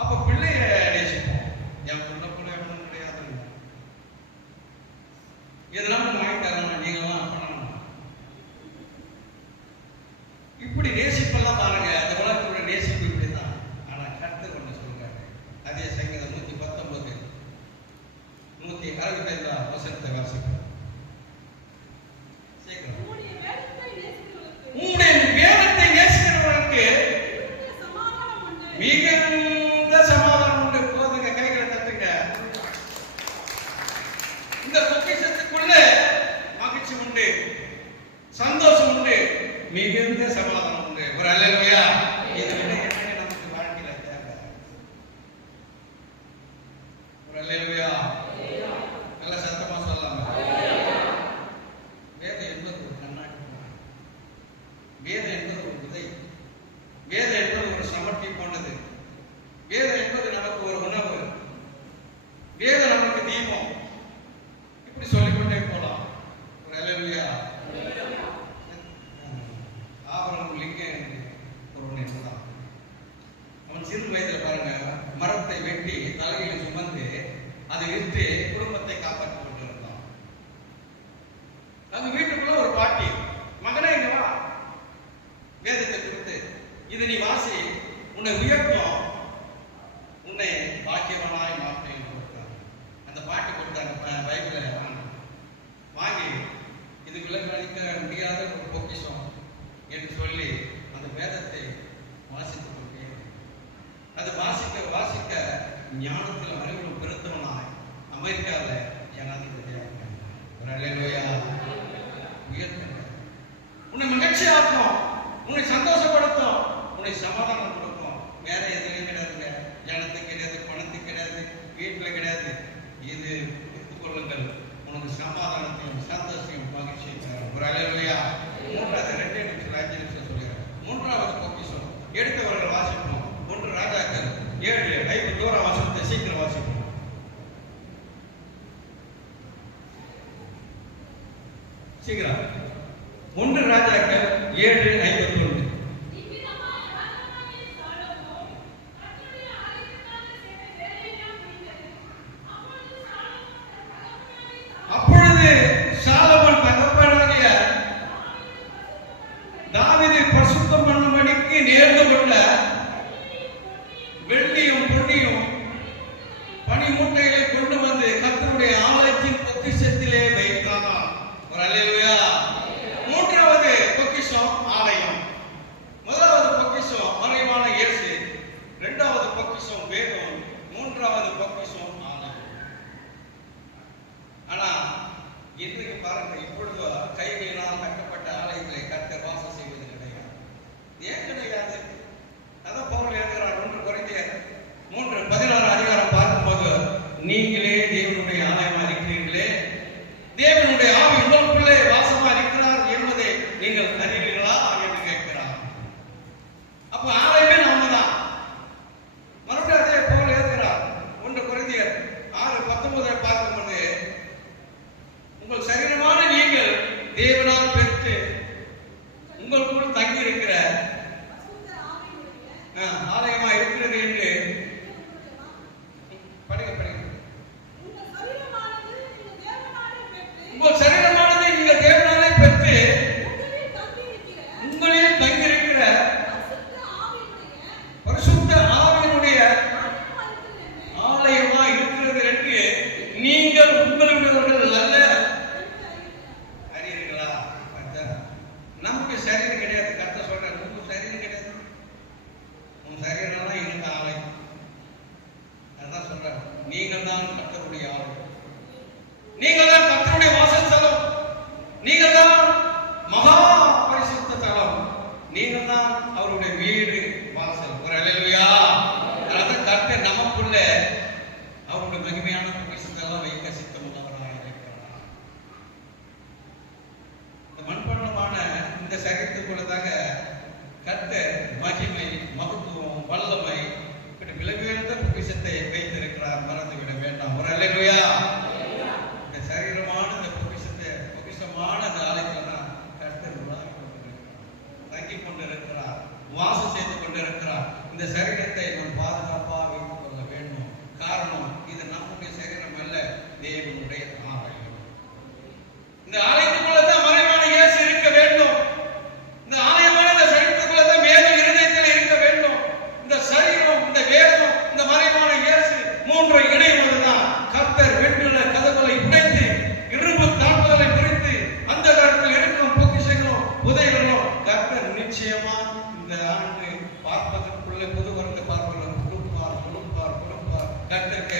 அப்ப பிள்ளைய நேசிப்போம். என் பிள்ளை பண்ண முடியாது. இதெல்லாம் வாங்கி தரணும், நீங்களாம் பண்ணணும். இப்படி நேசிப்பெல்லாம் பாருங்க. அந்த உலகத்தோட நேசிப்பு இப்படிதான். ஆனா கர்த்தர் ஒண்ணு சொல்றாரு. அதே சங்கீதம் 119 165 வசனத்தை வாசிப்போம். உம்முடைய வேதத்தை நேசிக்கிறவர்களுக்கு மிகுந்த சமாதானம் உண்டு. போதுங்க, கைகளை தட்டுங்க. இந்த பொக்கிஷத்துக்குள்ள மகிழ்ச்சி உண்டு, சந்தோஷம் உண்டு, மிகுந்த சமாதானம் உண்டு. ஒரு அல்லேலூயா. இதை விட என்ன நமக்கு வாழ்க்கையில தேவை? ஒரு அல்லேலூயா. நல்ல சத்தமா சொல்லலாம். வேதம் என்பது ஒரு கண்ணாடி, வேதம் என்பது ஒரு விதை, வேதம் என்பது ஒரு சமர்ப்பி போனது, வேதம் என்பது நமக்கு ஒரு உணவு, வேதம் நமக்கு தீபம். இப்படி சொல்லிக்கொண்டே போலாம். ஒரு அல்லேலூயா. ஆபரகம் லிங்கம் ஒரு என்பதான். அவன் சிறு வயதில் பாருங்க, மரத்தை வெட்டி தலையில் சுமந்து அதை விட்டு குடும்பத்தை காப்பாற்றிக் கொண்டிருந்தான். நம்ம வீட்டுக்குள்ள ஒரு பாட்டி, மகனே இங்க வா, வேதத்தை கொடுத்து இதை நீ வாசி, உன்னை உயர்த்தும், உன்னை பாக்கியவனாய் மாற்றேன் கொடுத்தாங்க. அந்த பாட்டி கொடுத்தாங்க. பைபிளை வாங்கி இது விலக்களிக்க முடியாத ஒரு பொக்கிஷம் என்று சொல்லி அந்த வேதத்தை வாசித்துக் கொண்டே, அது வாசிக்க வாசிக்க ஞானத்தில் அறிவுறும் பெருத்தவனாய் அமெரிக்காவில் ஜனாதிபதியாக. ஒரு அல்லேலூயா. உயர்த்துங்க. உன்னை மகிழ்ச்சியாக்கும், உன்னை சந்தோஷப்படுத்தும், உன்னை சமாதானம் கொடுக்கும். வேற எதுவும் 7:51. அப்பொழுது சாலமோன் தகப்பனாகிய தாவீதை பரிசுத்தம் பண்ணும்படிக்கு நேர்ந்து கொண்ட வெள்ளியும் பொன்னியும் பனிமூட்டைகளை கொண்டு வந்து கர்த்தருடைய ஆலயத்தின் பொக்கிஷத்திலே வைத்தான். ஒரு அல்லேலூயா. மூன்றாவது பொக்கிஷம் ஆலயம். முதலாவது பொக்கிஷம் மறைவான இயேசு, இரண்டாவது பொக்கிஷம் வேதம், மூன்றாவது பொக்கிஷம் ஆலயம். ஆனா இன்றைக்கு பாருங்க, இப்பொழுது கைகளினால் கட்டப்பட்ட ஆலயத்திலே கர்த்தர் வாசம் செய்வது கிடையாது. ஏன் கிடையாது? அதான் பவுல் எழுதுகிறார் 1 கொரிந்தியர் 3:16 அதிகாரம் பார்க்கும்போது, நீங்களே தேவனுடைய ஆலயமா இருக்கிறீர்களே, தேவனுடைய ஆவி உங்களுக்குள்ளே வாசமா இருக்கிறார் என்பதை நீங்கள் அறிவீர்களா என்று கேட்கிறார். அப்ப ஆலயமே நாம தான். மறுபடியும் அதே பவுல் எழுதுகிறார் 1 கொரிந்தியர் 6:19 பார்க்கும்போது, உங்கள் சரீரமான நீங்கள் தேவனால் பெற்று உங்களுக்குள் தங்கி இருக்கிற ஆலயமா இருக்கிறது என்று படிக்க. உங்கள் சரீரமானது நீங்கள் தேவனாலே பெற்று உங்களில் தங்கியிருக்கிற பரிசுத்த ஆவியினுடைய ஆலயமா இருக்கிறது என்று நீங்கள் உங்களுடையவர்கள் அல்ல அறியீர்களா? நமக்கு சரீரம் கிடையாது. கர்த்தர் சொல்றார், உங்களுக்கு சரீரம் கிடையாது, உன் சரீரம் தான் எங்களுக்கு ஆலயம். அதான் சொல்றார், நீங்கள் தான் கர்த்தருடைய ஆலயம், நீங்கள் தான் கர்த்தருடைய வாசஸ்தலம், நீங்கள் தான் மகா பரிசுத்த தலம், நீங்கள் தான் அவருடைய வீடு வாசல். ஒரு அல்லேலூயா. அதாவது கர்த்தர் நமக்குள்ள அவருடைய மகிமையான பொக்கிஷத்தெல்லாம் வைக்க சித்தமுள்ளவராக இருக்கிறார். இந்த மண்பண்டமான இந்த சரீரத்துக்குள்ளதாக கர்த்தர் மகிமை, மகத்துவம், வல்லமை, இப்படி விலையுயர்ந்த பொக்கிஷத்தை வைத்திருக்கிறார். மறந்துவிட வேண்டாம். ஒரு அல்லேலூயா. இந்த சரீரமான இந்த பொக்கிஷமான அந்த ஆலயத்துல தான் கர்த்தர் தங்கி கொண்டிருக்கிறார், வாசம் செய்து கொண்டிருக்கிறார். இந்த சரீரத்தை நாம் பாதுகாப்பாக வைத்துக் கொள்ள வேண்டும். காரணம், இது நம்முடைய சரீரம் அல்ல, தேவனுடைய ஆலயம். இந்த ஆலயத்துக்குள்ளதான் மறைவான இயேசு இருக்க வேண்டும். இந்த ஆலயமான இந்த சரீரத்துக்குள்ளதான் வேதம் இருதயத்தில் இருக்க வேண்டும். இந்த சரீரம், இந்த வேதம், இந்த மறைவான இயேசு மூன்று இணைவதுதான் கர்த்தர் வெண்கல கதவுகளை உடைத்து இரும்பு தாக்குதலை பிரித்து அந்த காலத்தில் இருக்கும் பொக்கிஷங்களும் புதைகளும் கர்த்தர் நிச்சயமா இந்த ஆண்டு பார்ப்பதற்குள்ள புது வருட பார்ப்பதற்கு கொடுப்பார். கர்த்தருக்கு